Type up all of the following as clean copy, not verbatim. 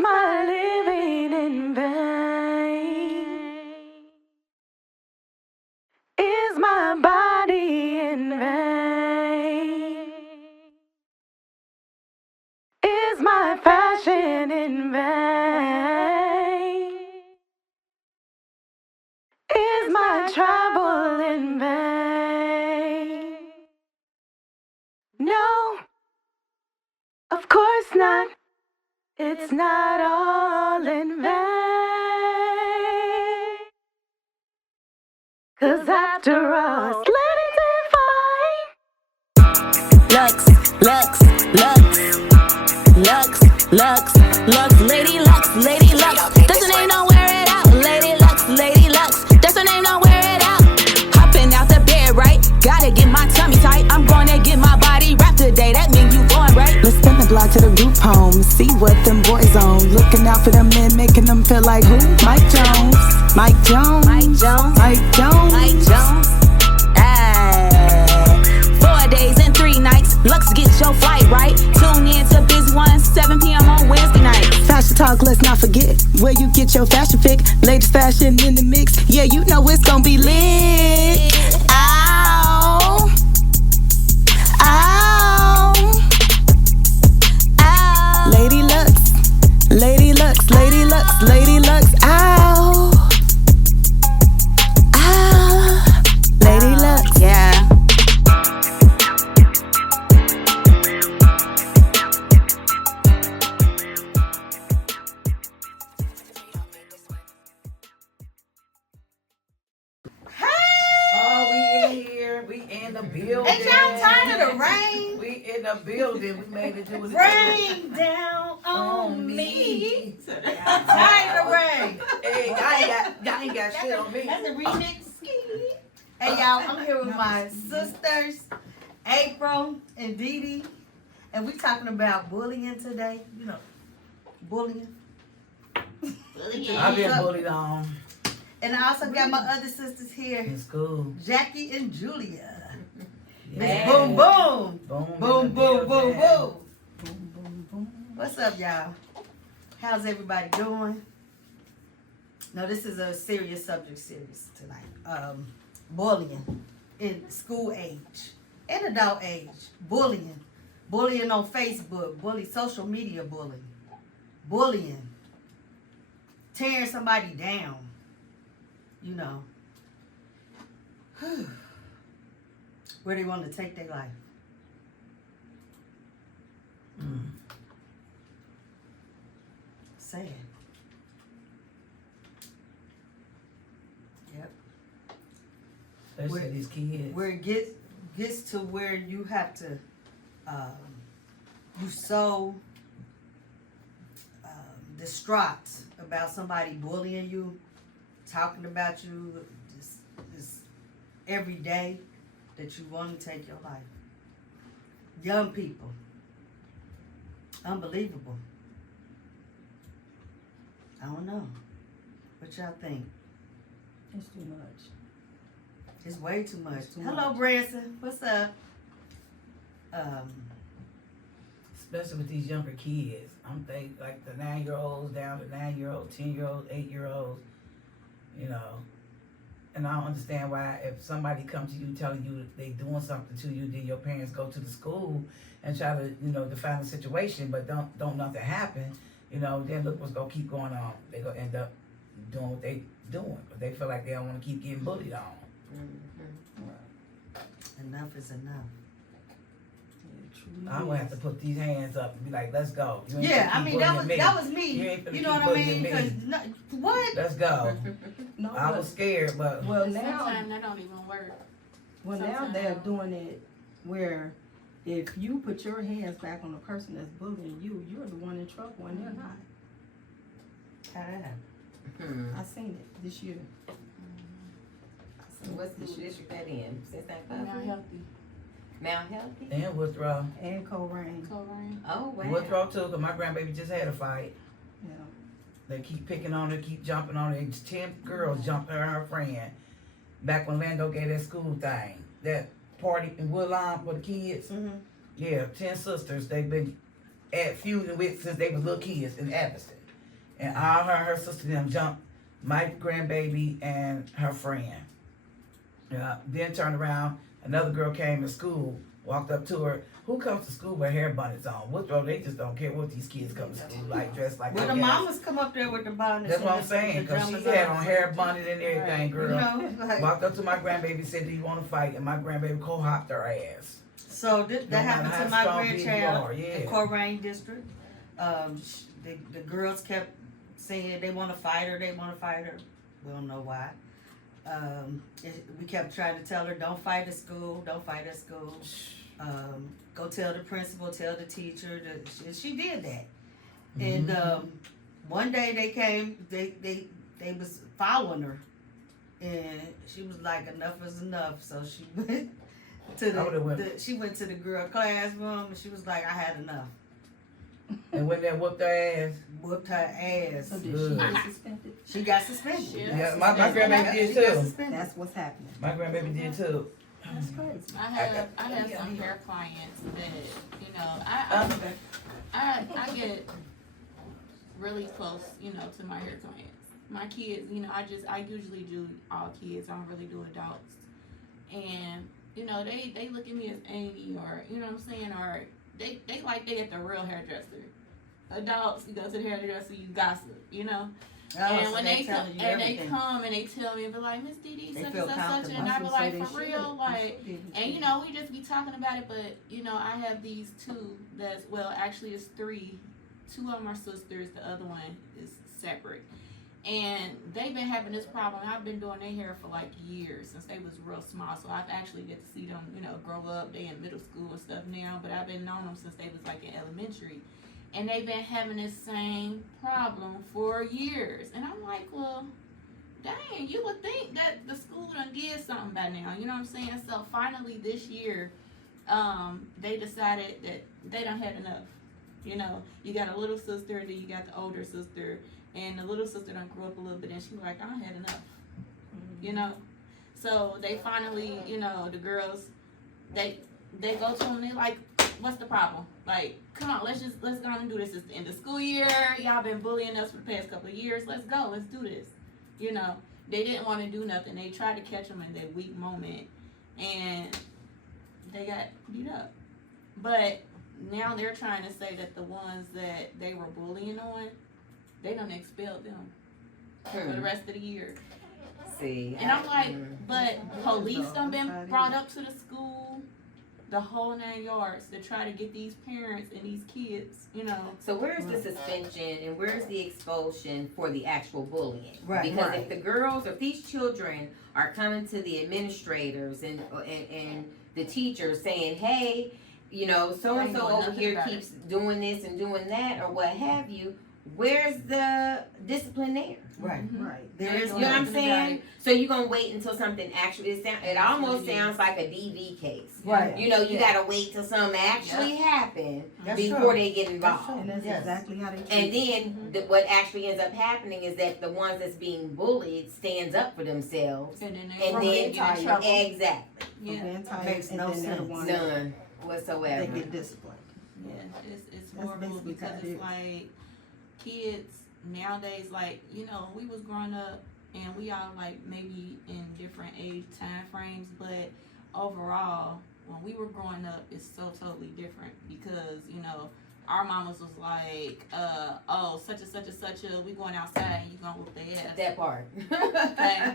my living in vain? Is my body in vain? Is my fashion in vain? Is my travel in vain? No, of course not. It's not all in vain. 'Cause after all, let it define. Lux, Lux, Lux, Lux, Lux, Lux, Lady Lux, Lady Lux. That's her name, don't wear it out. Lady Lux, Lady Lux. That's her name, don't wear it out. Hopping out the bed, right? Gotta get my tummy tight. I'm gonna get my body wrapped today. That mean you going right. Let's spin the block to the group home. See what them boys on. Looking out for them men, making them feel like who? Mike Jones, Mike Jones, Mike Jones, Mike Jones, Mike Jones. 4 days and 3 nights. Lux, get your flight right. Tune in to Biz One, 7 p.m. on Wednesday night. Fashion talk, let's not forget where you get your fashion pick. Latest fashion in the mix. Yeah, you know it's gonna be lit. Ow. Ow. Ow. Lady Lux, Lady Lux, Lady Lux, Lady Lux. Ow. Ow. Lady Lux. Yeah. Ain't y'all tired of the rain? We in the building. We made it do it. Rain down on me. I'm tired of rain. Hey, y'all ain't got shit on me. That's a remix. Hey y'all, I'm here with my sisters, April and Dee Dee, and we talking about bullying today. You know, bullying. I've been bullied on And I also got my other sisters here, in school. Jackie and Julia. Yeah. Boom, boom. Boom, Boom, in the boom, boom, building. boom. What's up, y'all? How's everybody doing? No, this is a serious subject series tonight. Bullying in school age and adult age. Bullying. Bullying on Facebook. Social media bullying. Bullying. Tearing somebody down. You know. Where they want to take their life. Sad. Yep. Especially these kids. Where it gets to where you have to, you so distraught about somebody bullying you, talking about you, just every day, that you want to take your life. Young people. Unbelievable. I don't know. What y'all think? It's too much. It's way too much. Too Hello, much. Branson. What's up? Especially with these younger kids. I'm thinking like the 9-year-olds down to 9-year-olds, 10-year-olds, 8-year-olds, you know. And I don't understand why if somebody comes to you telling you they doing something to you, then your parents go to the school and try to, define the situation, but don't nothing happen, then look what's gonna keep going on. They gonna end up doing what they doing, but they feel like they don't want to keep getting bullied on. Enough is enough. I'm gonna have to put these hands up and be like, let's go. You ain't Yeah, finna I keep mean that bullying was me. You ain't finna You know keep what I mean? bullying me. Because what? Let's go. No, I was scared, but well now, Sometimes that don't even work. well now sometimes they're don't. doing it where if you put your hands back on the person that's bullying you, you're the one in trouble and they're not. How that happen? I seen it this year. So what's the district that in? Since that Now healthy. Mount Healthy? and withdrawal. And Corain. Covering. Oh, wow. Withdrawal too, because my grandbaby just had a fight. Yeah. They keep picking on her, keep jumping on her. 10 girls jumped her and her friend. Back when Lando gave that school thing, that party in Woodlawn for the kids. Yeah, 10 sisters they've been feuding with since they was little kids in Evanston. and all her and her sister them jumped my grandbaby and her friend. Then turned around, another girl came to school, walked up to her. Who comes to school with hair bonnets on? They just don't care what these kids come to school like, dressed like. Well, the mamas come up there with the bonnets. That's what I'm saying, because she had on hair bonnet and everything, girl. You know, like, Walked up to my grandbaby, said, "Do you want to fight?" And my grandbaby co-hopped her ass. so that happened to my grandchild Yeah. in Coleraine District. The girls kept saying they want to fight her. They want to fight her. We don't know why. We kept trying to tell her, "Don't fight at school. Don't fight at school." Go tell the principal, tell the teacher. She did that. And one day they came, they was following her, and she was like, "Enough is enough." So she went to she went to the girl classroom, and she was like, "I had enough." And when they whooped her ass. Whooped her ass. So did Good. she get suspended? She got suspended. Yeah, my grandbaby did She got too. suspended. That's what's happening. My grandbaby did too. That's crazy. I have some hair clients that, you know, I get really close, you know, to my hair clients. My kids, you know, I usually do all kids. I don't really do adults. And, you know, they look at me as Amy, or, you know what I'm saying, or they like they at the real hairdresser. Adults, you go to the hairdresser, you gossip, you know. And so when they come telling you and they everything. come and they tell me, but like, "Miss Dee, They such feel and such, comfortable. and I be was like, gonna "For say they real?" should. Like, They should. and you know, we just be talking about it, but you know, I have these two that's, well, actually it's three. Two of them are sisters, the other one is separate. And they've been having this problem. I've been doing their hair for like years, since they was real small. So I've actually get to see them, you know, grow up. They in middle school and stuff now, but I've been knowing them since they was like in elementary. And they've been having this same problem for years. And I'm like, well, dang, you would think that the school done did something by now. You know what I'm saying? So finally this year, they decided that they done had enough. You know, you got a little sister, then you got the older sister, and the little sister done grew up a little bit, and she was like, I done had enough. You know? So they finally, you know, the girls, they go to them, they like, what's the problem? Like, come on, let's go on and do this. It's the end of school year. Y'all been bullying us for the past couple of years. Let's go. Let's do this. You know, they didn't want to do nothing. They tried to catch them in their weak moment, and they got beat up. But now they're trying to say that the ones that they were bullying on, they done expelled them for the rest of the year. See. And I'm like, but police done been brought up to the school, the whole 9 yards, to try to get these parents and these kids, you know. So where's the suspension and where's the expulsion for the actual bullying? Right, Because right. if the girls, if these children are coming to the administrators and the teachers saying, hey, you know, so and so over here keeps doing this and doing that or what have you, where's the discipline there? Right. Right. There is You know what I'm nothing saying? about it. So you're gonna wait until something actually, it almost sounds like a DV case. Right. You know, you gotta wait till something actually happen That's before true. they get That's involved. true. And that's Yes. exactly how they treat And you. then what actually ends up happening is that the ones that's being bullied stands up for themselves. And then And then get in trouble. exactly From Yeah. being tired, Makes and no then they're the sense. ones none they whatsoever. get disciplined. Yeah, it's That's horrible basically because how it it's is. like kids nowadays, like, you know, we was growing up and we all like maybe in different age time frames, but overall, when we were growing up, it's so totally different because, you know, our mamas was like, oh, such and such and such a, we going outside and you gonna whoop their ass. That part. Okay.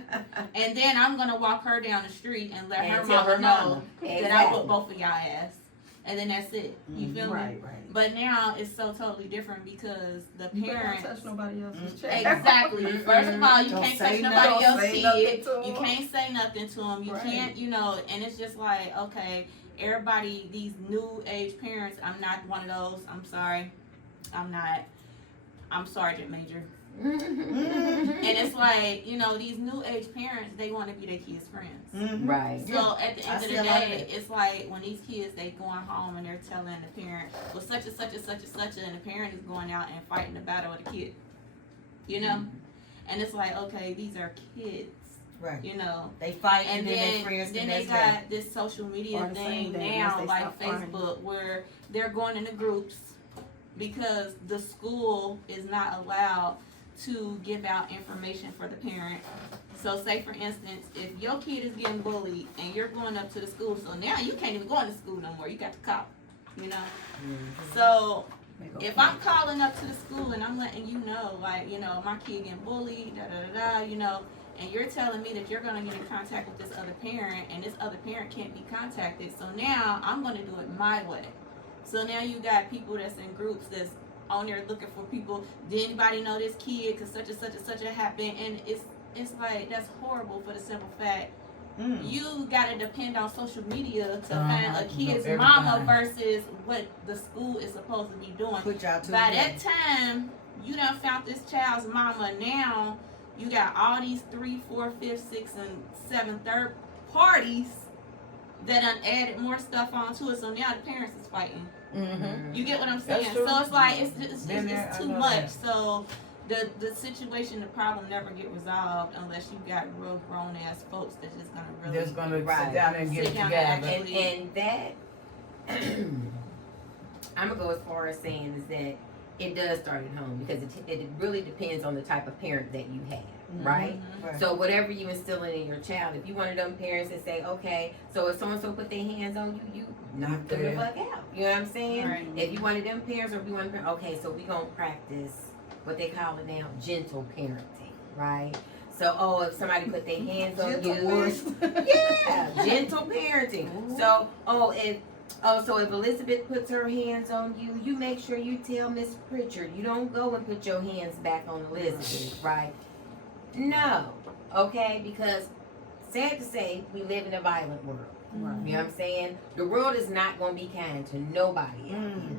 And then I'm gonna walk her down the street and let And her tell mama her know mama. that I Exactly. whoop both of y'all ass. And then that's it. You feel me? Right, right. But now it's so totally different because the You better parents. not touch nobody else's child. Exactly. First of all, you Don't can't say touch nothing. nobody Don't else's say nothing kid. to You 'em. can't say nothing to them. You Right. can't, you know, and it's just like, okay, everybody, these new age parents, I'm not one of those. I'm sorry. I'm not. I'm Sergeant Major. And it's like, you know, these new age parents, they want to be their kids' friends. Mhm. Right. So at the I end of see the a lot of day, that. it's like when these kids, they going home and they're telling the parent, well, such and such and such and such, and the parent is going out and fighting the battle of the kid. You know? And it's like, okay, these are kids, Right. you know? They fight And and then then, they friends the then they next day. got this social Or media the thing same day, now, once they like stop fighting. Facebook, where they're going into groups because the school is not allowed to give out information for the parent. So say for instance, if your kid is getting bullied and you're going up to the school, so now you can't even go into school no more. You got to call, you know. So if I'm calling up to the school and I'm letting you know, like, you know, my kid getting bullied, you know, and you're telling me that you're gonna get in contact with this other parent and this other parent can't be contacted, so now I'm gonna do it my way. So now you got people that's in groups that's on there looking for people. Did anybody know this kid? Cause such and such and such a happened, and it's like that's horrible for the simple fact you gotta depend on social media to find a kid's mama versus what the school is supposed to be doing. Put y'all two By together. that time, you done found this child's mama. Now you got all these 3, 4, 5, 6, and 7 third parties that done added more stuff onto it. So now the parents is fighting. You get what I'm saying? That's true. So it's like it's I too know much. that. So the situation, the problem never get resolved unless you got real grown ass folks that's just gonna really That's gonna Right. sit down and get Sit down together. and And that, I'm gonna go as far as saying is that it does start at home because it really depends on the type of parent that you have, right? Right. So whatever you instilling in your child, if you one of them parents that say, okay, so if so-and-so put their hands on you, you knock them the fuck out. You know what I'm saying? Right. If you one of them parents or if you one of them, okay, so we gonna practice what they call it now, gentle parenting, right? So, if somebody put their hands on you, yeah, gentle parenting. So, so if Elizabeth puts her hands on you, you make sure you tell Miss Pritchard, you don't go and put your hands back on Elizabeth, right? No, okay, because sad to say, we live in a violent world. Right. You know what I'm saying? The world is not going to be kind to nobody out here.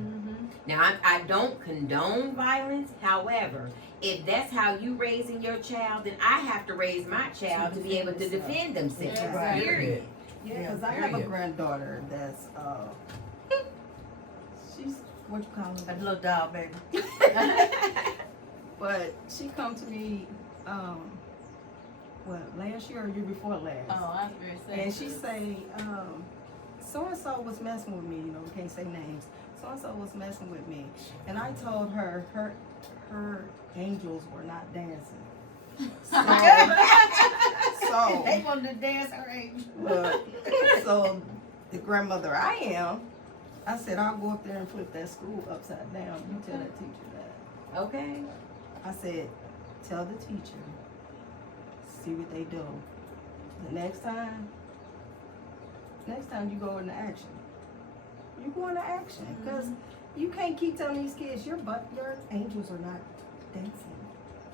Now, I don't condone violence. However, if that's how you raising your child, then I have to raise my child to be able to defend themselves. Yeah. Period. Yeah, because I have a Period. granddaughter that's she's what you call A her, little dog, baby. but she come to me last year or year before last. Oh, I was very sad. And she say, so and so was messing with me, you know, we can't say names. So and so was messing with me. And I told her her angels were not dancing. So They wanted to dance her age. so the grandmother I am, I said I'll go up there and flip that school upside down. You tell that teacher that. Okay. I said, tell the teacher, see what they do. The next time you go into action. You go into action. Because you can't keep telling these kids, your angels are not dancing.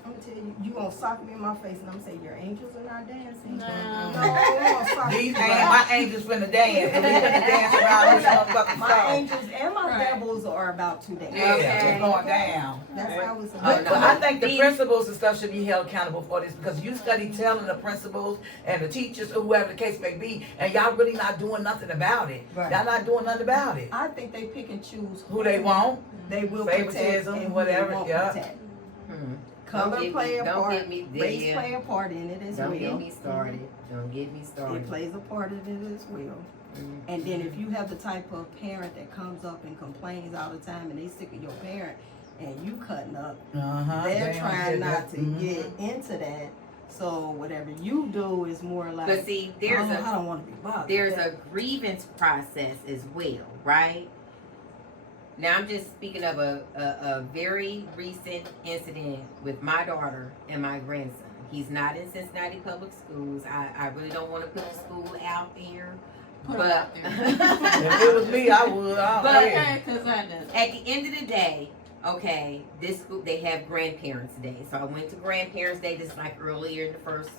I'm gonna tell you, you gonna sock me in my face and I'm gonna say your angels are not dancing. No. I'm gonna sock These you. my angels finna dance. And we finna dance around this motherfucking My song. angels and my Right. devils are about to dance. Yeah, Okay. it's going down. That's how it's Oh, about. no. But I think the These- principals and stuff should be held accountable for this because you study telling the principals and the teachers or whoever the case may be, and y'all really not doing nothing about it. Right. Y'all not doing nothing about it. I think they pick and choose Who they want, they will protect favoritism, and who whatever, they won't yeah. protect. Hmm. Color Don't play a get part, me race there. play a part in it as Don't get well. me started. Don't get me It started. plays a part in it as well. Mhm. And then if you have the type of parent that comes up and complains all the time and they sick of your parent and you cutting up, they're trying not to get into that. So whatever you do is more like, But see, I don't want to be bothered. there's a grievance process as well, right? Now I'm just speaking of a very recent incident with my daughter and my grandson. He's not in Cincinnati Public Schools. I really don't want to put the school out there. Put it But out there. If it was me, I would. But- Okay, 'cause I know. at the end of the day, okay, this school, they have Grandparents' Day. So I went to Grandparents' Day, this is like earlier in the first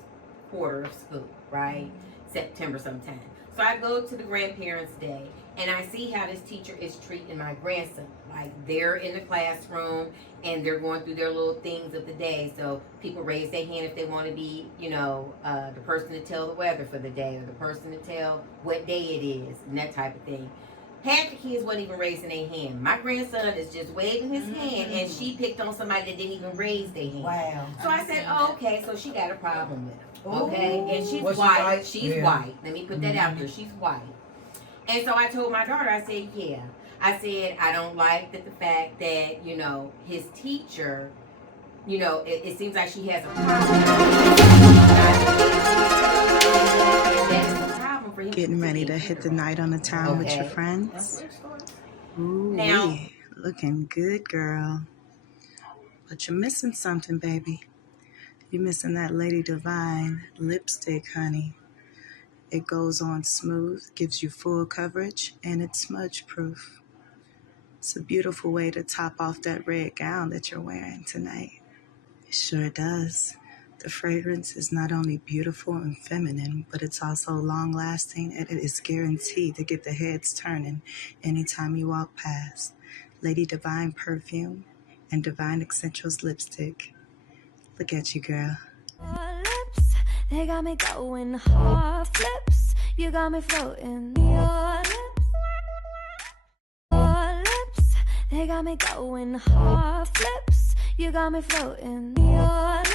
quarter of school, right? September sometime. So I go to the Grandparents' Day and I see how this teacher is treating my grandson. Like they're in the classroom and they're going through their little things of the day. So people raise their hand if they want to be, the person to tell the weather for the day or the person to tell what day it is and that type of thing. Half the kids wasn't even raising their hand. My grandson is just waving his hand and she picked on somebody that didn't even raise their hand. Wow. So I said, oh, okay, so she got a problem with him. Okay, and she's Was she white. white? She's Yeah. white. Let me put that out there. She's white. And so I told my daughter, I said, yeah. I said, I don't like the fact that, his teacher you know, it seems like she has a problem. That's a problem for him. Getting ready to hit the night on the town with your Okay. friends. Ooh, Now- looking good, girl. But you're missing something, baby. You're missing that Lady Devine lipstick, honey. It goes on smooth, gives you full coverage, and it's smudge proof. It's a beautiful way to top off that red gown that you're wearing tonight. It sure does. The fragrance is not only beautiful and feminine, but it's also long-lasting, and it is guaranteed to get the heads turning anytime you walk past. Lady Devine perfume and Devine Essentials lipstick. Look at you, girl. Your lips, they got me going hard flips. You got me floating. Your lips, they got me going hard flips. You got me floating. Your lips,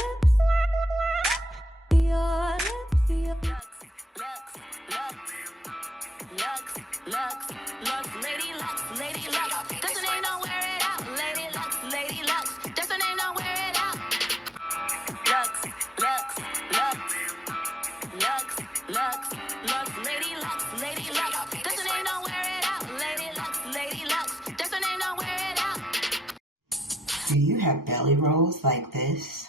your lips, your Lux, Lady Lux, Lady Lux. That's her name, don't wear it out. Lady Lux, Lady Lux. That's her name, don't wear it out. Lux, Lux, Lux, Lady Lux, Lady Lux. That's her name, don't wear it out. Lady Lux, Lady Lux. That's her name, don't wear it out. Do you have belly rolls like this?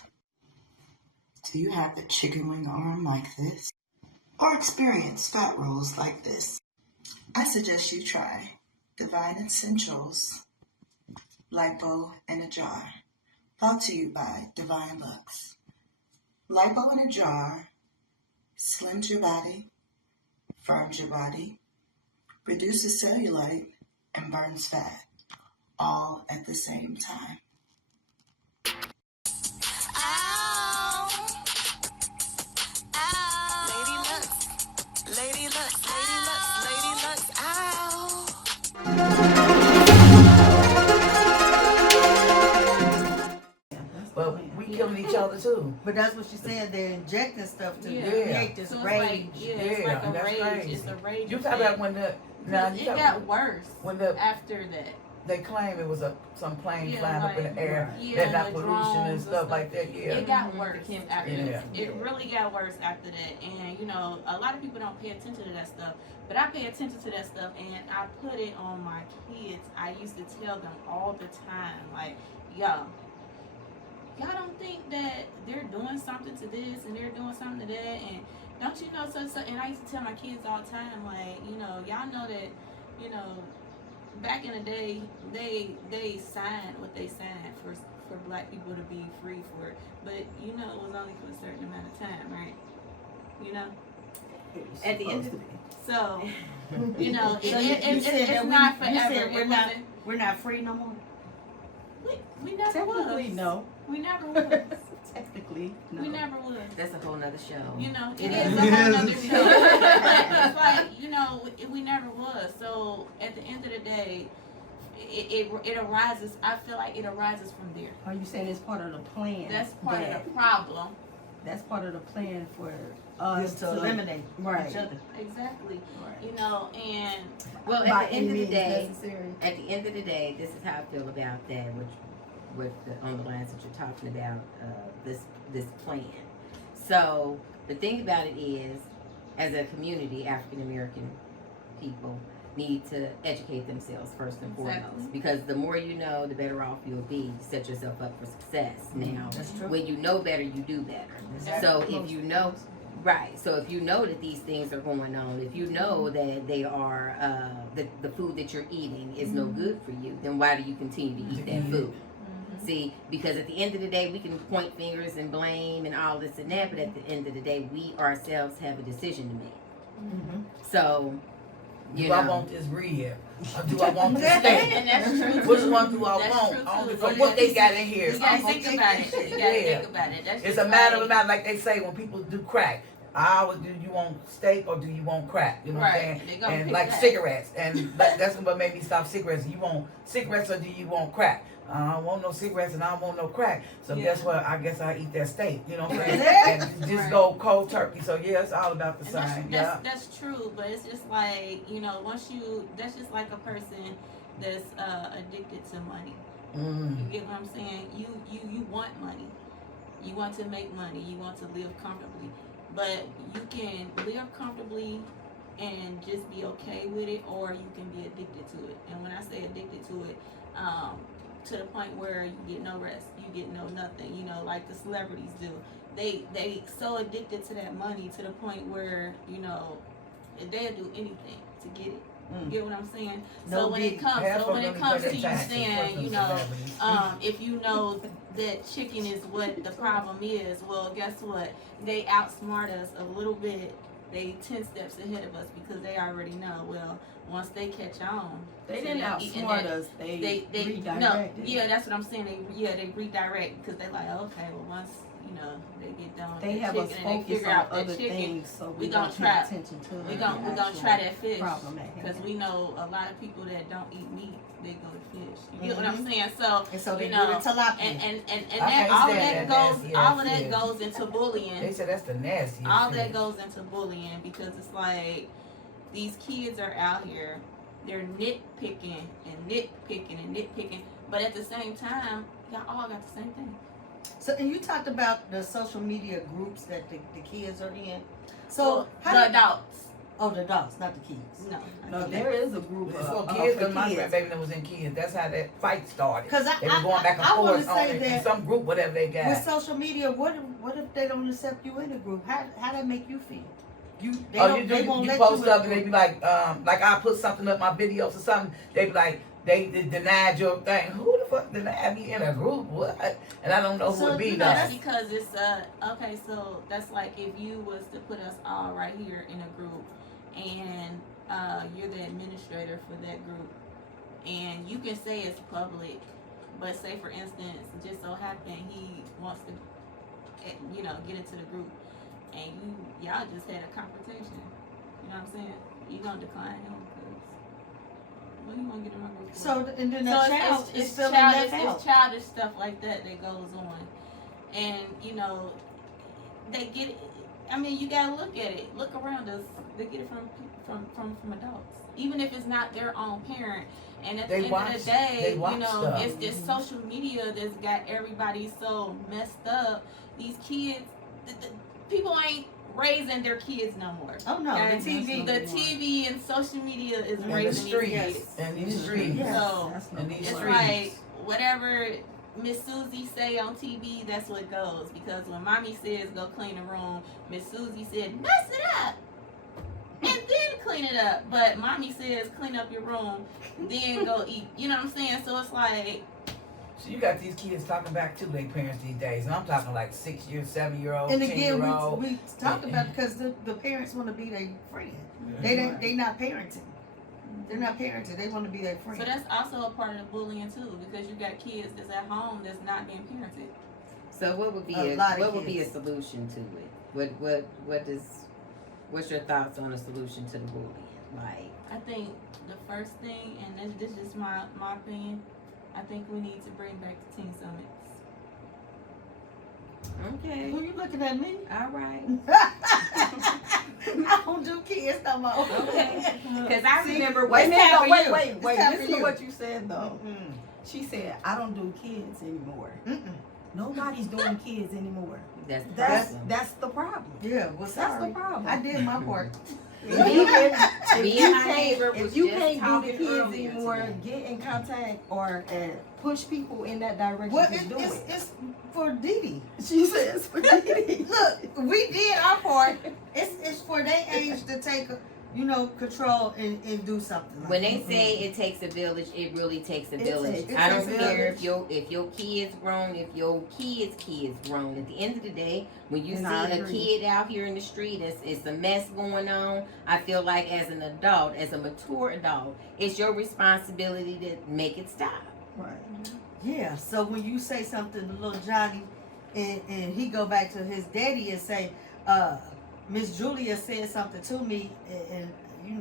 Do you have the chicken wing arm like this? Or experience fat rolls like this? I suggest you try Devine Essentials Lipo in a Jar. Brought to you by Devine Lux. Lipo in a jar slims your body, firms your body, reduces cellulite, and burns fat, all at the same time. But we killing each other too. But that's what she said. They're injecting stuff to Yeah. create this So it's rage. like, it's like a that's rage. crazy. It's a rage. You talk about when the it got worse when after that. they claim it was some plane flying up in like, the air, yeah, that not the pollution and drones stuff like that. Yeah. It got worse after Yeah. that. It really got worse after that. And you know, a lot of people don't pay attention to that stuff. But I pay attention to that stuff, and I put it on my kids. I used to tell them all the time, like, y'all don't think that they're doing something to this and they're doing something to that, and don't you know so and I used to tell my kids all the time, like, you know, y'all know that, you know, back in the day they signed what they signed for black people to be free for it, but you know it was only for a certain amount of time, right? You know, At the end of the so you know So you said it's that not you forever. said we're not free no more. We never Technically, was. no. We never was. Technically, no. We never was. That's a whole nother show. You know, It it is. is a whole nother show. It's like, you know, we never was. So at the end of the day, it arises. I feel like it arises from there. Are you saying it's part of the plan? That's part of the problem. That's part of the plan for us To eliminate right. each other. Exactly. Right. You know, and Well, By at the end of any the means day, necessary. at the end of the day, this is how I feel about that, on the lines that you're talking about, this plan. So the thing about it is, as a community, African American people need to educate themselves first and Exactly. foremost, because the more you know, the better off you'll be. Set yourself up for success. Now, That's true. when you know better, you do better. Exactly. So if you know. Right. So if you know that these things are going on, if you know that they are the food that you're eating is no good for you, then why do you continue to eat that food? See, because at the end of the day, we can point fingers and blame and all this and that, but at the end of the day, we ourselves have a decision to make. So, you Do I know, want this rib? Or do I want this steak? and that's true. Which too. one do I That's want? true, I don't too. give a fuck what they got in here. You gotta I'm gonna think take about this it. shit. You gotta Yeah. think about it. That's It's just a matter like, of about, like they say when people do crack. I always do. You want steak or do you want crack? You know what I'm Right. They saying? gonna And pick like that. cigarettes, and that's what made me stop cigarettes. You want cigarettes or do you want crack? I don't want no cigarettes and I don't want no crack. So Yeah. guess what? I guess I eat that steak. You know what I'm Right. saying? And just Right. go cold turkey. So yeah, it's all about the And that's, sign. that's, Yeah. that's true, but it's just like, you know, that's just like a person that's addicted to money. You get what I'm saying? You want money. You want to make money. You want to live comfortably. But you can live comfortably and just be okay with it, or you can be addicted to it. And when I say addicted to it, to the point where you get no rest, you get no nothing, you know, like the celebrities do. They so addicted to that money to the point where, you know, they'll do anything to get it. You get what I'm saying? So when it comes to you saying, you know, if you know that chicken is what the problem is, well, guess what? They outsmart us a little bit. They 10 steps ahead of us because they already know. Well, once they catch on, they didn't outsmart us. They redirected. No, yeah, that's what I'm saying. They redirect because they're like, okay, well, once you know they get done with they the have chicken us and they focus figure on out other that chicken, things, so we we gonna don't pay try. attention to We gonna try that fish because we know a lot of people that don't eat meat, they go to fish. You get what I'm saying? So And so they you do know, the tilapia. and I that can't all of stand that that goes nasty all of ass that fish. goes into bullying. They said that's the nastiest. All fish. that goes into bullying because it's like these kids are out here, they're nitpicking and nitpicking and nitpicking, but at the same time, y'all all got the same thing. So, and you talked about the social media groups that the kids are in. So, Well, how the do- adults. Oh, the adults, not the kids. No. No, there is a group It's of for kids, because my kids. grandbaby that was in kids. That's how that fight started. Because They was going back and I want forth to on say it in that some group, whatever they got. with social media, what if they don't accept you in the group? How that make you feel? They won't You let post you in up and they be like I put something up, my videos or something, they be like, they denied your thing. Who the fuck denied me in a group? What? And I don't know who So, it be you know, though. That's because it's okay, so that's like if you was to put us all right here in a group and you're the administrator for that group and you can say it's public, but say for instance, just so happen he wants to you know, get into the group and y'all just had a confrontation. You know what I'm saying? You gonna decline him because what do you want to get in my group for? So, and then So that child is it's feeling childish, left out. it's childish stuff like that goes on, and you know, they get it. I mean, you gotta look at it. Look around us. They get it from adults, even if it's not their own parent. And at the end of the day, you know, stuff. it's this social media that's got everybody so messed up. These kids, people ain't raising their kids no more. Oh no, Okay? the TV. The TV and social media is In the raising these streets. kids. In these streets. Yes. So In these it's streets. like whatever Miss Susie say on TV, that's what goes. Because when mommy says go clean the room, Miss Susie said mess it up and then clean it up. But mommy says clean up your room, then go eat. You know what I'm saying? So it's like, So you got these kids talking back to their parents these days, and I'm talking like 6-year, 7-year-old, And again, 10-year-old. we talked about it because the parents want to be their friend. They not parenting. They're not parenting. They want to be their friend. so that's also a part of the bullying too, because you got kids that's at home that's not being parented. So what would be A lot of what would be a kids. solution to it? What's your thoughts on a solution to the bullying? Like, I think the first thing, and this is just my opinion, I think we need to bring back the teen summits. okay, Who you looking at me? all right. I don't do kids no more. Okay. Because I remember Wait a what's minute, time for wait, you. wait. It's time Listen for to you. what you said though. Mm-mm. She said, I don't do kids anymore. Mm-mm. Nobody's doing kids anymore. That's the That's problem. that's the problem. Yeah, well, That's sorry. the problem. I did my part. Me and my neighbor if was you just can't do the talking kids earlier anymore, today. get in contact or push people in that direction Well, to do it. it's for Didi. She says, Look, we did our part. It's for their age to take, control and do something. When they say it takes a village, it really takes a village. takes I don't a care village. if your kid's grown, if your kids grown. At the end of the day, when you And see I a agree. kid out here in the street, it's a mess going on. I feel like as an adult, as a mature adult, it's your responsibility to make it stop. Right. Yeah. So when you say something to little Johnny, and he go back to his daddy and say, Miss Julia said something to me, and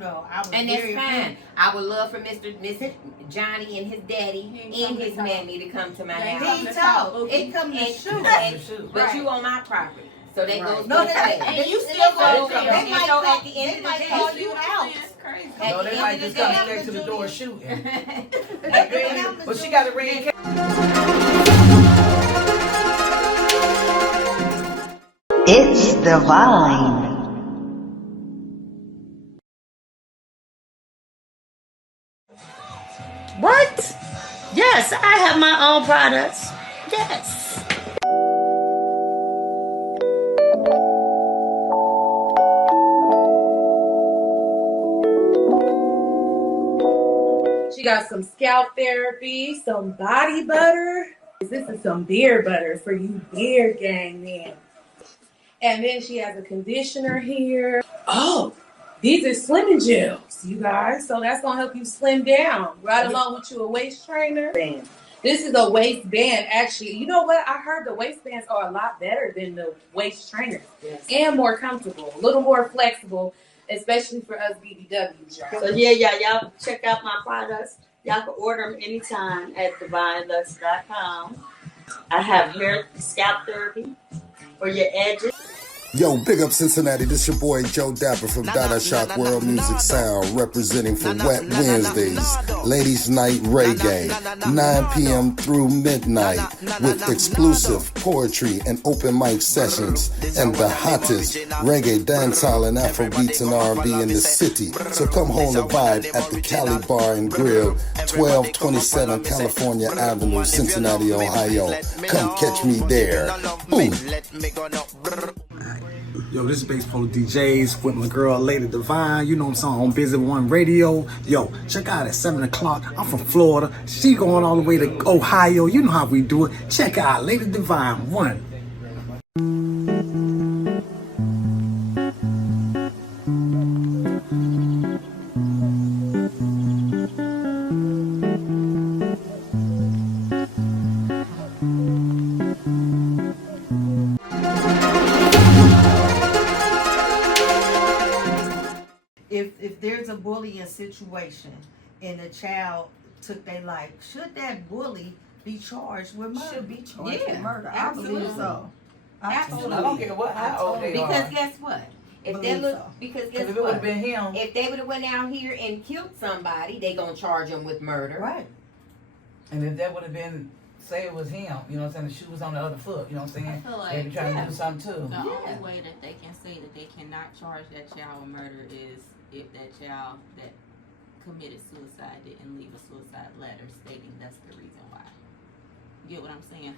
I was And that's very fine. offended. I would love for Mr. Johnny and his daddy He ain't and come to his talk. mammy to come to my They house. ain't He come to talk. talk. He come to shoot. But Right. you on my property, so they Right. goes No, both they, ways. And you still go they there. might So call, at the end they of the might day, call you you see what out. I'm saying? crazy. No, they might just come straight to the door shooting. But she got a ring. It's Devine. What? Yes, I have my own products. Yes. She got some scalp therapy, some body butter. This is some beard butter for you beard gang men. And then she has a conditioner here. Oh, these are slimming gels, you guys. So that's gonna help you slim down, right along with you a waist trainer. This is a waistband, actually. You know what? I heard the waistbands are a lot better than the waist trainers. Yes. And more comfortable, a little more flexible, especially for us BBWs. So y'all check out my products. Y'all can order them anytime at DivineLux.com. I have hair scalp therapy for your edges. Yo, big up Cincinnati. This your boy Joe Dapper from Dada Shock World Music Sound, representing for Wet Wednesdays, Ladies Night Reggae, 9 p.m. through midnight, with exclusive poetry and open mic sessions, and the hottest reggae, dancehall, and Afrobeats and R&B in the city. So come hold a vibe at the Cali Bar and Grill, 1227 California Avenue, Cincinnati, Ohio. Come catch me there. Boom. Yo, this is Bass Polo DJs with my girl Lady Devine. You know what I'm saying, on Visit One Radio. Yo, check out at 7 o'clock. I'm from Florida. She going all the way to Ohio. You know how we do it. Check out Lady Devine 1. If there's a bullying situation and a child took their life, should that bully be charged with murder? Should be charged with murder. Absolutely. I believe so. Absolutely. I don't care what how old they are. Because guess what? If they look, because guess If it would have what? been him, If they would have went out here and killed somebody, they gonna charge them with murder. Right. and if that would have been, say it was him, you know what I'm saying, the shoe was on the other foot, you know what I'm saying? I feel like They be trying to do something too. the only way that they can say that they cannot charge that child with murder is if that child that committed suicide didn't leave a suicide letter stating that's the reason why. You get what I'm saying?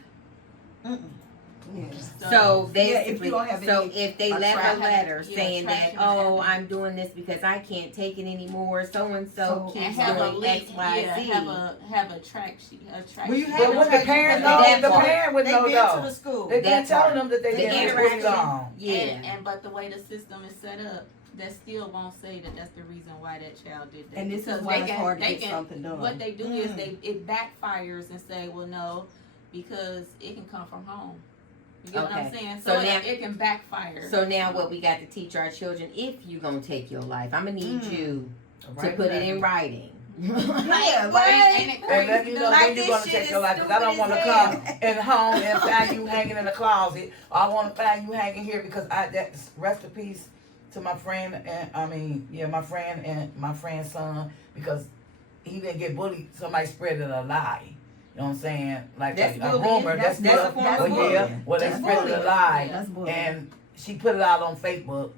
Yes. So if basically, you don't have so any if they left a letter saying that, traction oh, or I'm doing this because I can't take it anymore, so and so And keeps have a doing link, X, Y, Z. have a track sheet, Well, you sheet. have But when the parent know, That the part. parent would They've know been to though. the school. They've been That telling part. them that they The didn't put it interaction. on. Yeah. And but the way the system is set up, that still won't say that that's the reason why that child did that. And this is Because why they it's can- hard to they get can- something done. What they do is it backfires and say, well, no, because it can come from home. You get what I'm Okay. saying? So So now- it can backfire. So now what we got to teach our children, if you gonna take your life, I'm gonna need you to put it in writing. Yeah, Ain't right. it And let crazy me though? know Like when you're this gonna shit take is your life, because I don't want to stupid come as in home and find you hanging in the closet. Or I want to find you hanging here because that's rest in peace to my friend and my friend and my friend's son, because he didn't get bullied. Somebody spread a lie. You know what I'm saying? Like That's a bullying. rumor. That's That's a form of well, bullying. yeah. Well, they That's spread a bullying. lie, That's bullying. and she put it out on Facebook,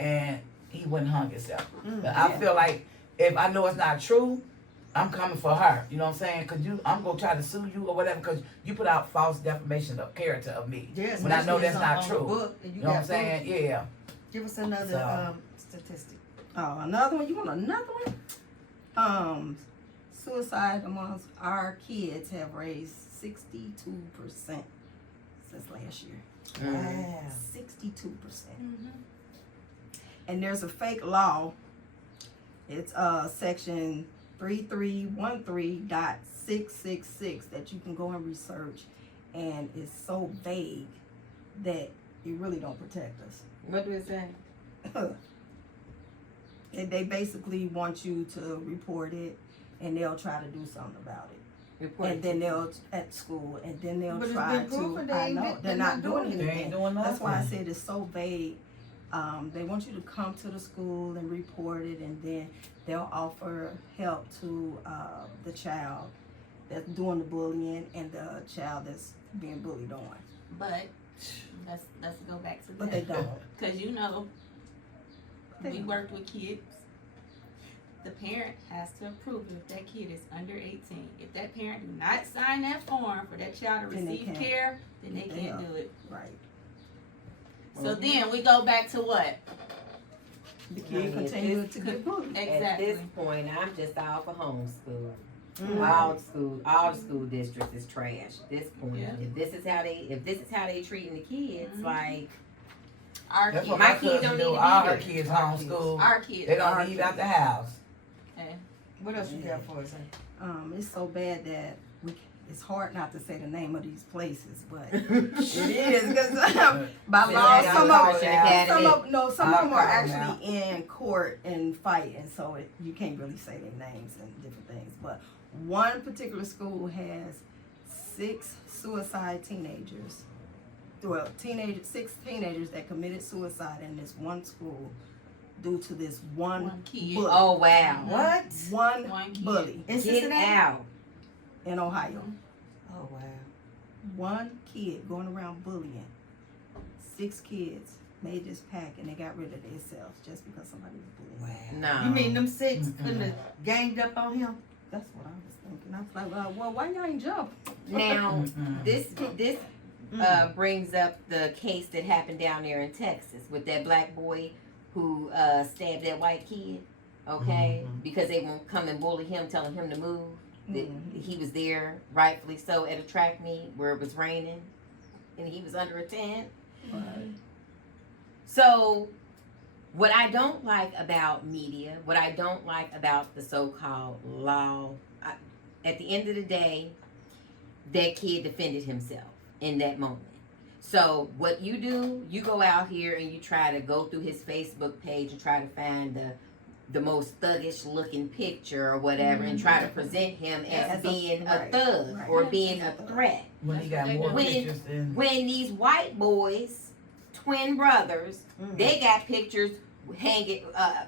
and he went and hung himself. But I feel like if I know it's not true, I'm coming for her. You know what I'm saying? Cause I'm gonna try to sue you or whatever, cause you put out false defamation of character of me. Yes, when I know especially that's on not the true. book and You know what I'm saying? Yeah. Give us another So. statistic. Oh, another one? You want another one? Suicide amongst our kids have raised 62% since last year. Wow. 62%. And there's a fake law. It's section 3313.666 that you can go and research, and it's so vague that it really don't protect us. What do it say? And they basically want you to report it, and they'll try to do something about it. Report And it. then they'll at school, and then they'll But it's try been proven to. they I know ain't- they're not doing They anything. ain't doing That's why I nothing. said it's so vague They want you to come to the school and report it, and then they'll offer help to the child that's doing the bullying and the child that's being bullied on. But let's go back to But that. they don't. Because we worked with kids. The parent has to approve it if that kid is under 18. If that parent do not sign that form for that child to Then they receive can't. care, then they can't do it. Right. So then we go back to what? The kid continues to get bullied. Exactly. At this point, I'm just all for homeschool. Mhm. All school districts is trash. At this point, Yeah. if this is how they treating the kids, Mhm. like Our That's kids. what My my kids kids don't don't need do. to be All there. her kids homeschool. Our kids. They don't Our leave out the kids. house. Okay. What else you got for us? It's so bad that it's hard not to say the name of these places, but it is because by law some of them are actually in court and fighting, so you can't really say their names and different things. But one particular school has 6 suicide teenagers. Well, 6 teenagers that committed suicide in this one school due to this one kid. bully. oh wow, What? One kid. Bully In get Cincinnati? out. in Ohio. Oh wow. One kid going around bullying 6 kids made this pack and they got rid of themselves just because somebody was bullying. No, You mean them 6 couldn't have ganged up on him? That's what I was thinking. I was like, well, why y'all ain't jump? now this brings up the case that happened down there in Texas with that black boy who stabbed that white kid. Okay, because they won't come and bully him, telling him to move. That he was there, rightfully so, at a track meet where it was raining, and he was under a tent. Right. So, what I don't like about media, what I don't like about the so-called law, at the end of the day, that kid defended himself in that moment. So, what you do, you go out here and you try to go through his Facebook page and try to find the most thuggish looking picture or whatever and try to present him as being a thug or being a threat. When he got more pictures than When these white boys, twin brothers, they got pictures hanging,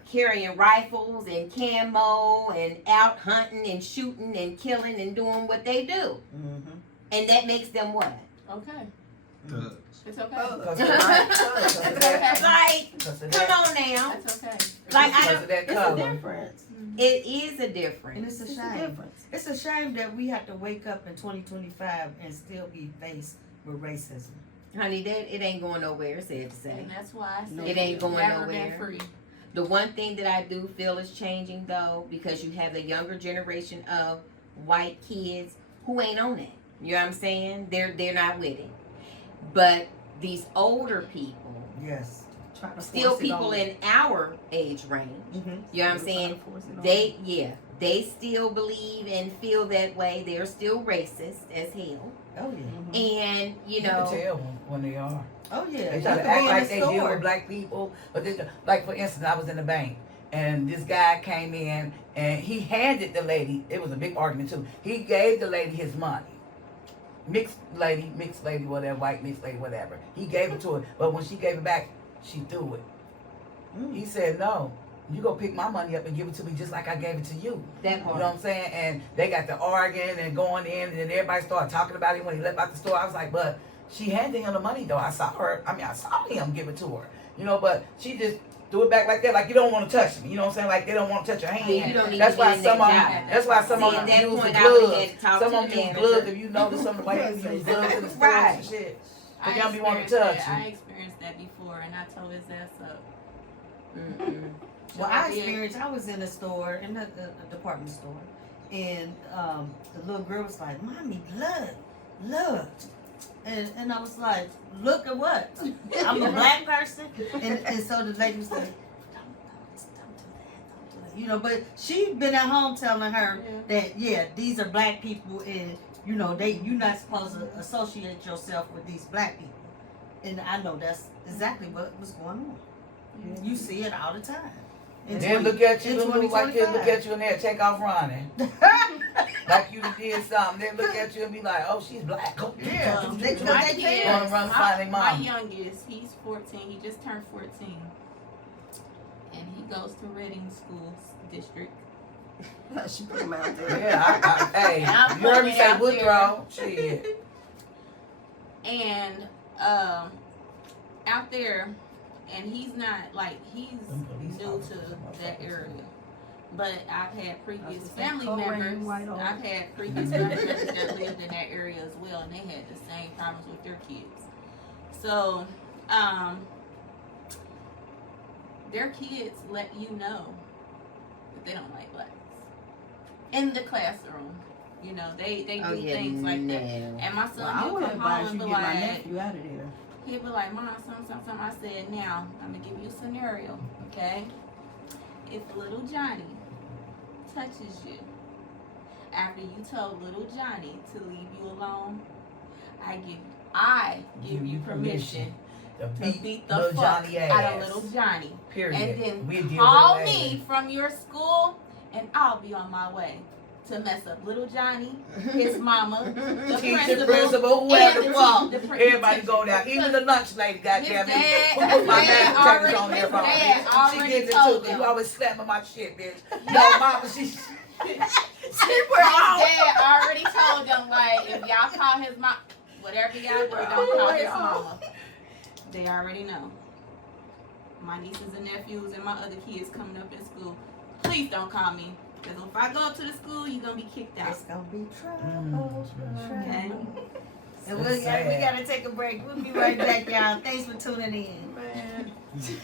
carrying rifles and camo and out hunting and shooting and killing and doing what they do. And that makes them what? Okay. Thugs. It's okay. Like, come on now. That's okay. Like, I because don't, of that It's a color. difference. it is a And difference. it's a It's a shame. difference. It's a shame that we have to wake up in 2025 and still be faced with racism. Honey, it ain't going nowhere, sad to say. And that's why I say It ain't going never been nowhere. free. The one thing that I do feel is changing though, because you have the younger generation of white kids who ain't on it. You know what I'm saying? They're not with it. But these older people, Yes. Try to still force it people on in our age range, them. you know what I'm Try to saying? force it on They still believe and feel that way. They're still racist as hell. Oh yeah. And you You can know, tell when they are. Oh yeah. They You try to could act be in like the they deal store. with black people, but they, like for instance, I was in the bank and this guy came in and he handed the lady. It was a big argument too. He gave the lady his money. Mixed lady, whatever, white mixed lady, whatever. He gave it to her, but when she gave it back, she threw it. He said, "No, you go pick my money up and give it to me just like I gave it to you." that You know part. what I'm saying? And they got to arguing and going in, and then everybody started talking about him when he left out the store. I was like, but she handed him the money though. I saw him give it to her. You know, but she just threw it back like that, like you don't want to touch me. You know what I'm saying? Like they don't want to touch your hand. Yeah, you don't need That's to why be in some of that them. job. That's why some See, of at that them use the point, I would've had to gloves. talk Some to of them the use manager. gloves. If you notice, some of the white people use gloves in the stores and shit. They don't be wanting to touch I you. experienced that before, and I told his ass up. Well, I experienced. I was in a store, in a department store, and the little girl was like, "Mommy, look," and I was like, "Look at what? I'm a black person," and so the lady was like, "Don't do that." You know, but she been at home telling her that these are black people, and you know you're not supposed to associate yourself with these black people, and I know that's exactly what was going on. You see it all the time. And then look at you, little white kid, look at you in there, take off running. Like you did something. Then look at you and be like, oh, she's black. Yeah, My they kids, parents. Wanna run to find their my mom. youngest, he's 14. He just turned 14. And he goes to Reading School District. She put him out there. Yeah, hey, you heard me say Woodrow. Shit. And out there, and he's not like he's new to that area. But I've had previous family members. I've had previous family members that lived in that area as well, and they had the same problems with their kids. So, their kids let you know that they don't like blacks in the classroom. You know, they do things like that. And my son, he'll come home and be like, my nephew out of there. He'll be like, Mom, something. I said, now I'm gonna give you a scenario, okay? If little Johnny touches you after you told little Johnny to leave you alone, I give you permission to beat the fuck out of little Johnny. Period. And then call me from your school, and I'll be on my way to mess up little Johnny, his mama, the principal, whoever. Everybody go down. Even the lunch lady, goddamn it. Who put my mashed potatoes on there for me? She gets it too. You always slapping my shit, bitch. No, mama, she dad already told them, like, if y'all call his mom, whatever y'all do, don't call his mama. They already know. My nieces and nephews and my other kids coming up in school, please don't call me. Because if I go up to the school, you're going to be kicked out. It's going to be trouble. Okay. And we got to take a break. We'll be right back, y'all. Thanks for tuning in. Man. Do.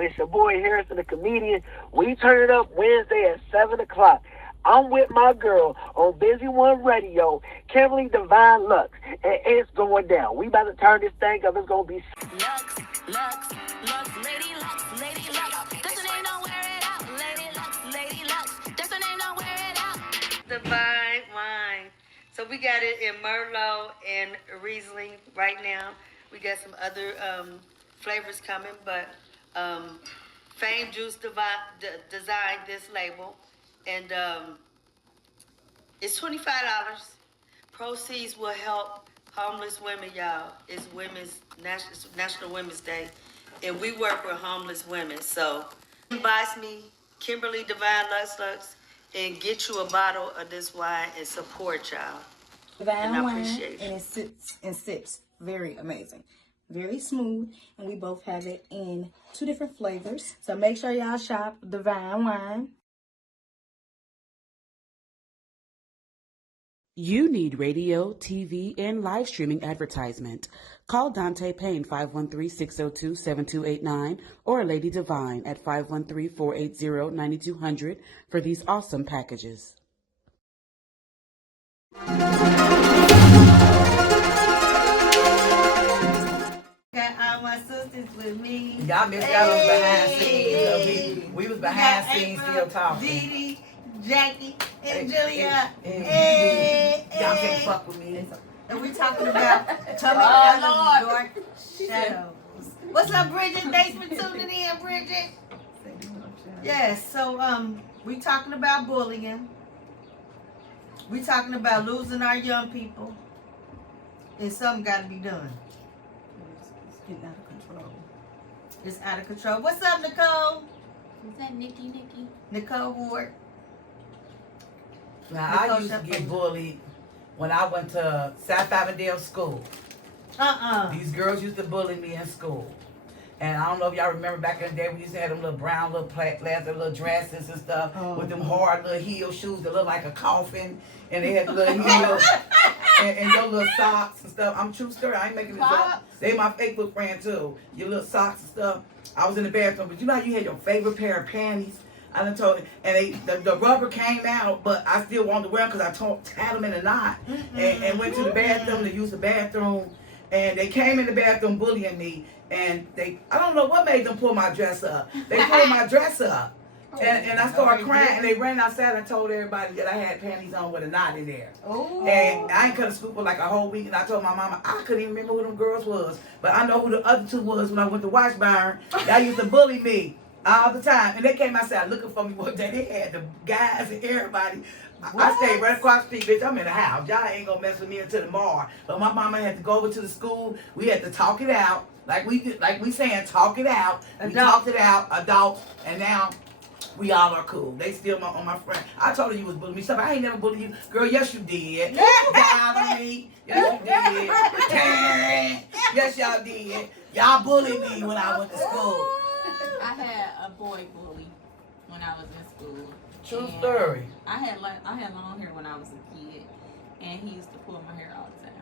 It's your boy Harrison, the comedian. We turn it up Wednesday at 7 o'clock. I'm with my girl on Busy One Radio, Kimberly Devine Lux, and it's going down. We about to turn this thing up. It's going to be Lux, Lady Lux, Lady Lux. That's the name, don't wear it out. Lady Lux. That's the name, don't wear it out. Devine wine. So we got it in Merlot and Riesling right now. We got some other flavors coming, but Fame Juice designed this label, and it's $25. Proceeds will help homeless women, y'all. It's National Women's Day, and we work with homeless women. So inbox me, Kimberly Devine Lux, and get you a bottle of this wine and support y'all. Devine wine, and it sits and sips. Very amazing. Very smooth, and we both have it in 2 different flavors. So make sure y'all shop Devine Wine. You need radio, TV, and live streaming advertisement. Call Dante Payne 513-602-7289 or Lady Devine at 513-480-9200 for these awesome packages. Got all my sisters with me. Y'all missed out on behind scenes. We was behind scenes still talking. Dee, Jackie, and Julia. Y'all can't fuck with me. And we talking about coming out of dark shadows. What's up, Bridget? Thanks for tuning in, Bridget. Yes, so we talking about bullying. We talking about losing our young people. And something got to be done. Getting out of control. It's out of control. What's up, Nicole? Is that Nikki? Nicole Ward. Now, I used to get bullied when I went to South Avondale School. These girls used to bully me in school. And I don't know if y'all remember back in the day, we used to have them little brown little plastic little dresses and stuff with them hard little heel shoes that look like a coffin, and they had the little heels and your little socks and stuff. I'm true story. I ain't making this up. They my Facebook friend too. Your little socks and stuff. I was in the bathroom, but you know how you had your favorite pair of panties? I done told, and the rubber came out, but I still wanted to wear them because I tied them in a knot and went to the bathroom to use the bathroom. And they came in the bathroom bullying me, and I don't know what made them pull my dress up. They pulled my dress up, and I started crying, and they ran outside and told everybody that I had panties on with a knot in there. Oh. And I ain't cut a scoop for like a whole week, and I told my mama, I couldn't even remember who them girls was, but I know who the other two was when I went to Washburn. Y'all used to bully me all the time, and they came outside looking for me one day. They had the guys and everybody. I stayed right across the street, bitch. I'm in the house. Y'all ain't gonna mess with me until tomorrow. But my mama had to go over to the school. We had to talk it out, like we saying, talk it out. We talked it out, adults, and now we all are cool. They still on my friend. I told her you was bullying me. So I ain't never bullied you, girl. Yes, you did. Bothering me. Yes, you did. Karen. Yes, y'all did. Y'all bullied me when I went to school. I had a boy bully when I was in school. True story. I had long hair when I was a kid, and he used to pull my hair all the time.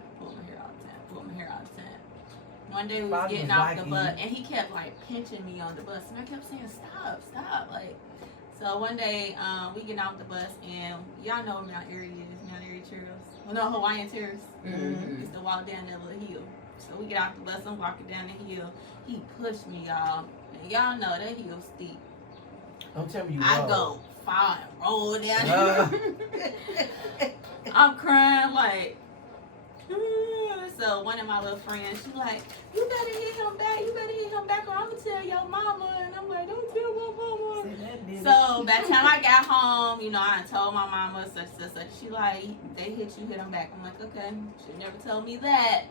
One day we was getting off the bus, and he kept like pinching me on the bus, and I kept saying, stop, like. So one day we getting off the bus, and y'all know where Mount Airy is, Mount Airy Terrace. Well, no, Hawaiian Terrace. We used to walk down that little hill. So we get off the bus, I'm walking down the hill. He pushed me, y'all. And y'all know that hill steep. Don't tell me you I go fall and roll down there. I'm crying like. So one of my little friends, she like, you better hit him back, or I'm gonna tell your mama. And I'm like, don't tell my mama. So by the time I got home, you know, I told my mama such. She like, they hit him back. I'm like, okay. She never told me that.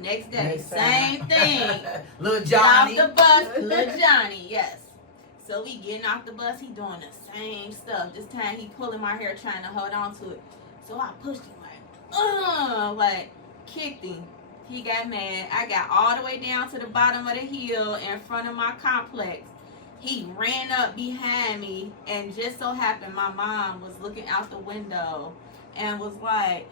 Next day, same thing. Little Johnny. Get off the bus, little Johnny, yes. So we getting off the bus, he doing the same stuff. This time he pulling my hair, trying to hold on to it. So I pushed him like kicked him. He got mad. I got all the way down to the bottom of the hill in front of my complex. He ran up behind me, and just so happened my mom was looking out the window and was like,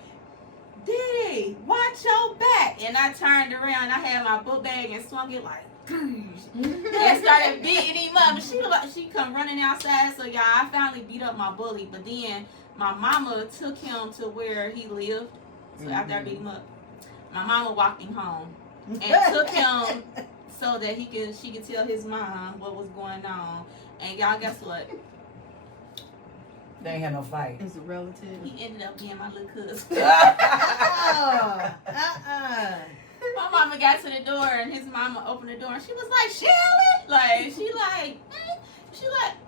Diddy, watch your back. And I turned around, I had my book bag and swung it like, and started beating him up. And she come running outside. So y'all, I finally beat up my bully. But then my mama took him to where he lived. So after I beat him up, my mama walked him home and took him so that she could tell his mom what was going on. And y'all, guess what? They ain't had no fight. It's a relative. He ended up being my little cousin. My mama got to the door, and his mama opened the door, and she was like, Shirley, like she like,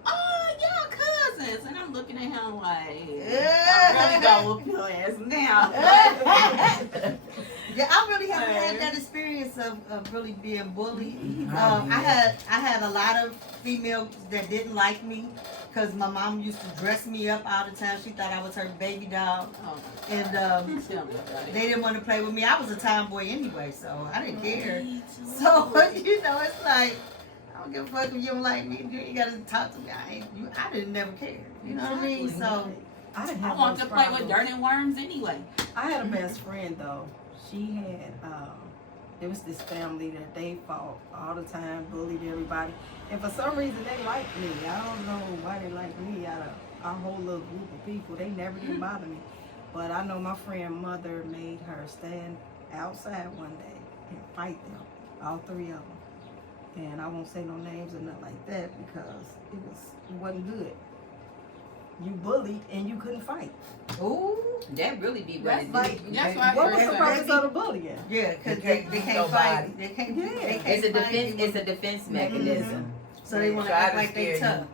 oh, y'all cousins. And I'm looking at him like, I'm really gonna whoop your ass now. Yeah, I really haven't had that experience of really being bullied. I had a lot of females that didn't like me because my mom used to dress me up all the time. She thought I was her baby doll. And they didn't want to play with me. I was a tomboy anyway, so I didn't care. So, you know, it's like, I don't give a fuck if you don't like me. You gotta talk to me. I didn't never care. You know what I mean? So I want to play with dirt and worms anyway. I had a best friend though. She had there was this family that they fought all the time, bullied everybody, and for some reason they liked me. I don't know why they liked me out of our whole little group of people. They never did bother me, but I know my friend mother made her stand outside one day and fight them, all three of them. And I won't say no names or nothing like that because it wasn't good. You bullied and you couldn't fight. Ooh, that really be what it is. That's why. What was the purpose of the bullying? yeah, because they can't fight. They can't. Yeah. They can't It's a fight defense. you. It's a defense mechanism. So they want to act like they tough.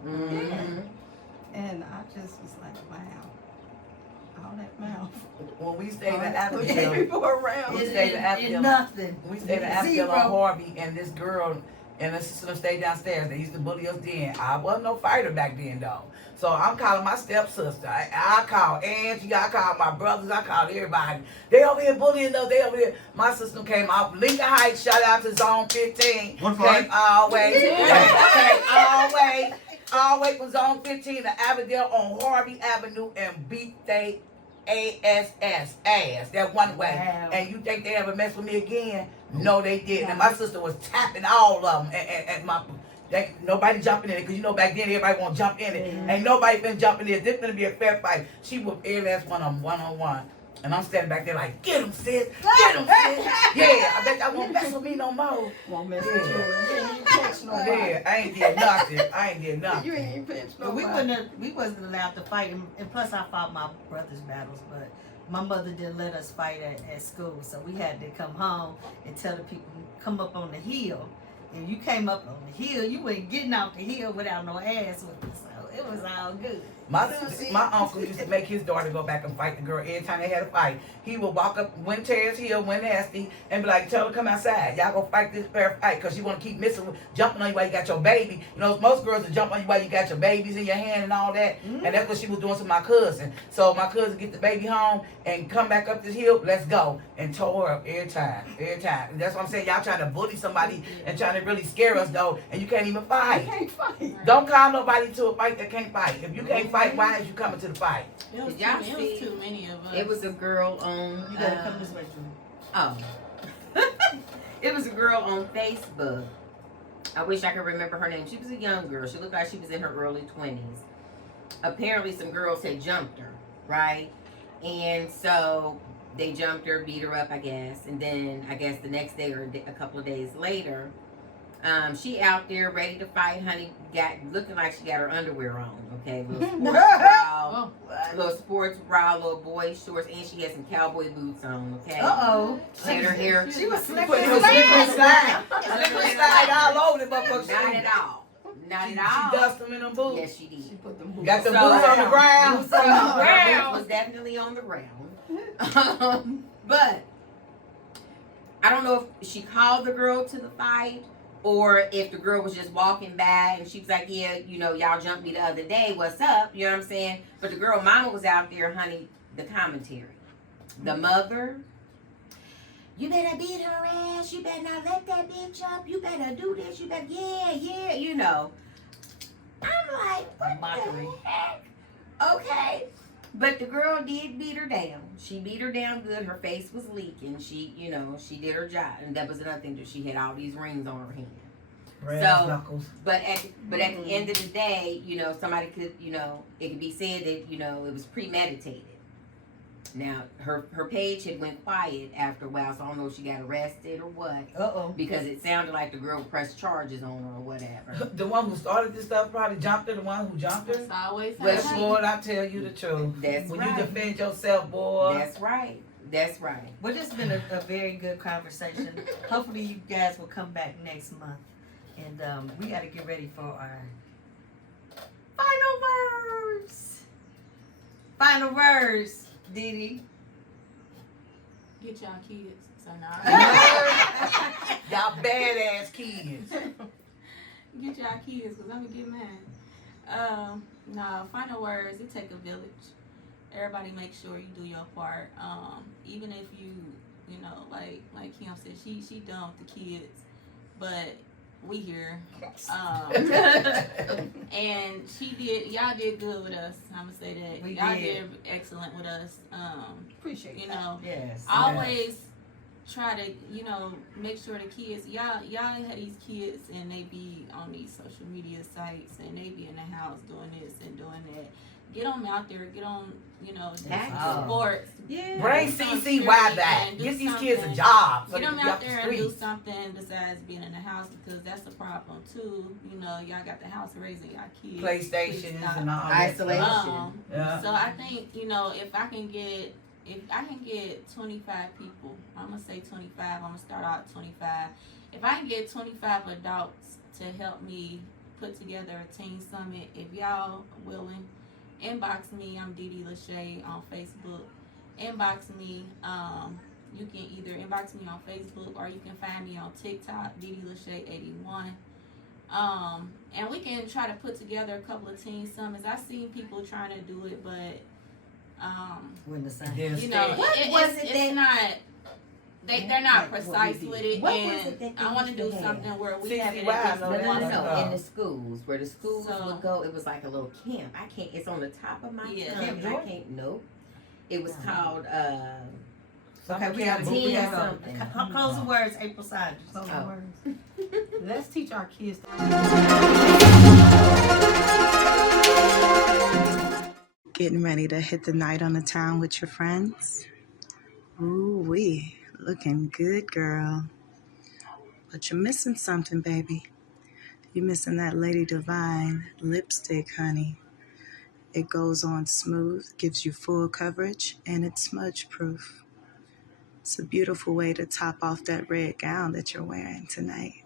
And I just was like, wow, all that mouth. When we stayed at Abigail, Abigail, people around. we stayed at Abigail. Nothing. We stayed at Abigail on Harvey, and this girl And the sister stayed downstairs. They used to bully us then. I wasn't no fighter back then, though. So I'm calling my stepsister. I call Angie. I call my brothers. I call everybody. They over here bullying us. They over here. My sister came out. Lincoln Heights. Shout out to Zone 15. Came all the way from Zone 15 to Avondale on Harvey Avenue and beat they ass that one way. Wow. And you think they ever mess with me again? No, they didn't. And my sister was tapping all of them. And nobody jumping in it, because you know back then everybody want to jump in it. Ain't nobody been jumping in it. This gonna be a fair fight. She whooped every last one of them one-on-one. And I'm standing back there like, get him, sis. Get him, sis. Yeah, I bet y'all won't mess with me no more. Won't mess with you. You ain't pinch nobody. Yeah, I ain't did nothing. You ain't pinch nobody. We wasn't allowed to fight. And plus I fought my brother's battles, but my mother didn't let us fight at school. So we had to come home and tell the people, come up on the hill. And you came up on the hill, you wasn't getting off the hill without no ass with me. So it was all good. My uncle used to make his daughter go back and fight the girl every time they had a fight. He would walk up Win Terrace Hill, Win Nasty, and be like, tell her come outside. Y'all go fight this fair fight, because you want to keep jumping on you while you got your baby. You know, most girls will jump on you while you got your babies in your hand and all that. And that's what she was doing to my cousin. So my cousin get the baby home and come back up this hill, let's go. And tore her up every time. And that's what I'm saying. Y'all trying to bully somebody and trying to really scare us, though, and you can't even fight. You can't fight. Don't call nobody to a fight that can't fight. If you can't fight, why is you coming to the fight? It was too many of us. It was a girl on. You gotta come this way, Drew. Oh. It was a girl on Facebook. I wish I could remember her name. She was a young girl. She looked like she was in her early 20s. Apparently, some girls had jumped her, right? And so they jumped her, beat her up, I guess. And then I guess the next day or a couple of days later, she out there ready to fight, honey. Looking like she got her underwear on, okay? Little sports bra, little boy shorts, and she had some cowboy boots on, okay? She had her hair. She was slippery slide all over the motherfucker. Not at all. Not at all. She dusted them in them boots. Yes, she did. She put them boots. Got the boots on the ground. Boots on the ground. Was definitely on the ground. But I don't know if she called the girl to the fight, or if the girl was just walking by and she was like, yeah, you know, y'all jumped me the other day. What's up? You know what I'm saying? But the girl mama was out there, honey, the commentary. The mother, you better beat her ass. You better not let that bitch up. You better do this. You better, yeah, you know. I'm like, what the heck? Okay. But the girl did beat her down. She beat her down good. Her face was leaking. She, you know, she did her job. And that was another thing, that she had all these rings on her hand. Knuckles. But at the end of the day, you know, somebody could, you know, it could be said that, you know, it was premeditated. Now, her page had went quiet after a while, so I don't know if she got arrested or what. Because it sounded like the girl pressed charges on her or whatever. The one who started this stuff probably jumped her. The one who jumped her. It's always But Lord, I tell you the truth. That's when right. you defend yourself, boy. That's right. That's right. Well, this has been a very good conversation. Hopefully, you guys will come back next month. And we got to get ready for our final words. Final words, Didi. Get y'all kids. So now. Y'all badass kids. Get y'all kids, because I'm going to get mine. No, final words, it take a village. Everybody make sure you do your part. Even if you know, like Kim said, she done with the kids, but we here. And y'all did good with us. I'm gonna say that. Y'all did excellent with us. Appreciate you know. Yes. Always try to, you know, make sure the kids, y'all have these kids and they be on these social media sites and they be in the house doing this and doing that. Get them out there. Get on, you know, sports. Yeah. Bring CCY back. Get these kids a job. So get them out there and do something besides being in the house, because that's the problem too. You know, y'all got the house raising y'all kids. PlayStations and all isolation. Yeah. So I think, you know, if I can get 25 people, I'm gonna say 25. I'm gonna start out at 25. If I can get 25 adults to help me put together a teen summit, if y'all willing, inbox me. I'm Didi Lachey on Facebook. Inbox me. You can either inbox me on Facebook or you can find me on TikTok, Didi Lachey 81. And we can try to put together a couple of teen summits. I've seen people trying to do it, but when the same. you know, it's not. They're not precise with it, and I want to do something where we have it at no, in the schools where the schools would go. It was like a little camp. I can't. It's on the top of my tongue. I can't. Nope. It was called. Okay, we have something. Close the words, April Siders. Close the words. Let's teach our kids. Getting ready to hit the night on the town with your friends? Ooh wee, looking good, girl. But you're missing something, baby. You're missing that Lady Devine lipstick, honey. It goes on smooth, gives you full coverage, and it's smudge proof. It's a beautiful way to top off that red gown that you're wearing tonight.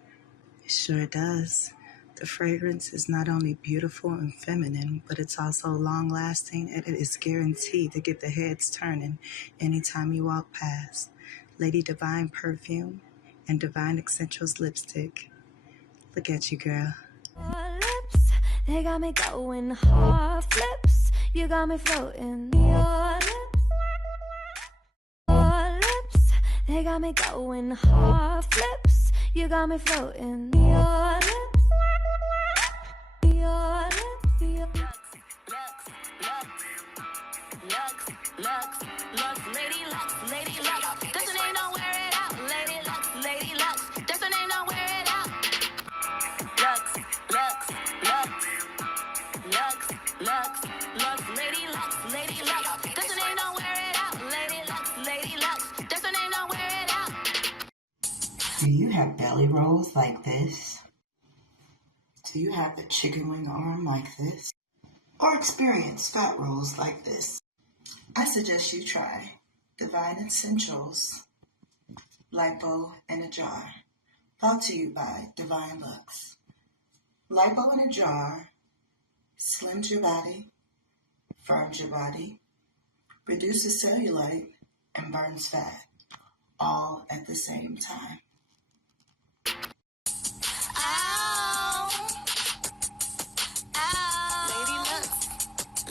It sure does. The fragrance is not only beautiful and feminine, but it's also long-lasting, and it is guaranteed to get the heads turning anytime you walk past. Lady Devine perfume and Devine Essentials lipstick. Look at you, girl. Your lips, they got me going hard flips. You got me floating. Your lips, they got me going hard flips. You got me floating. Your lips, your lips, your Lux, Lady Lux, Lady Lux. That's her name, don't wear it out. Lady Lux, Lady Lux. That's her name, don't wear it out. Lux, Lady Lux, Lady Lux. That's her name, don't wear it out. Lady Lux. That's her name, don't wear it out. Do you have belly rolls like this? Do you have the chicken wing arm like this? Or experience fat rolls like this? I suggest you try Devine Essentials Lipo in a Jar. Brought to you by Devine Lux. Lipo in a jar slims your body, firms your body, reduces cellulite, and burns fat, all at the same time.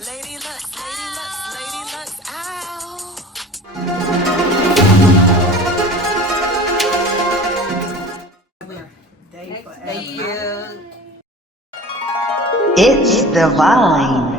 Lady Lux, ow. Thank you. It's Devine.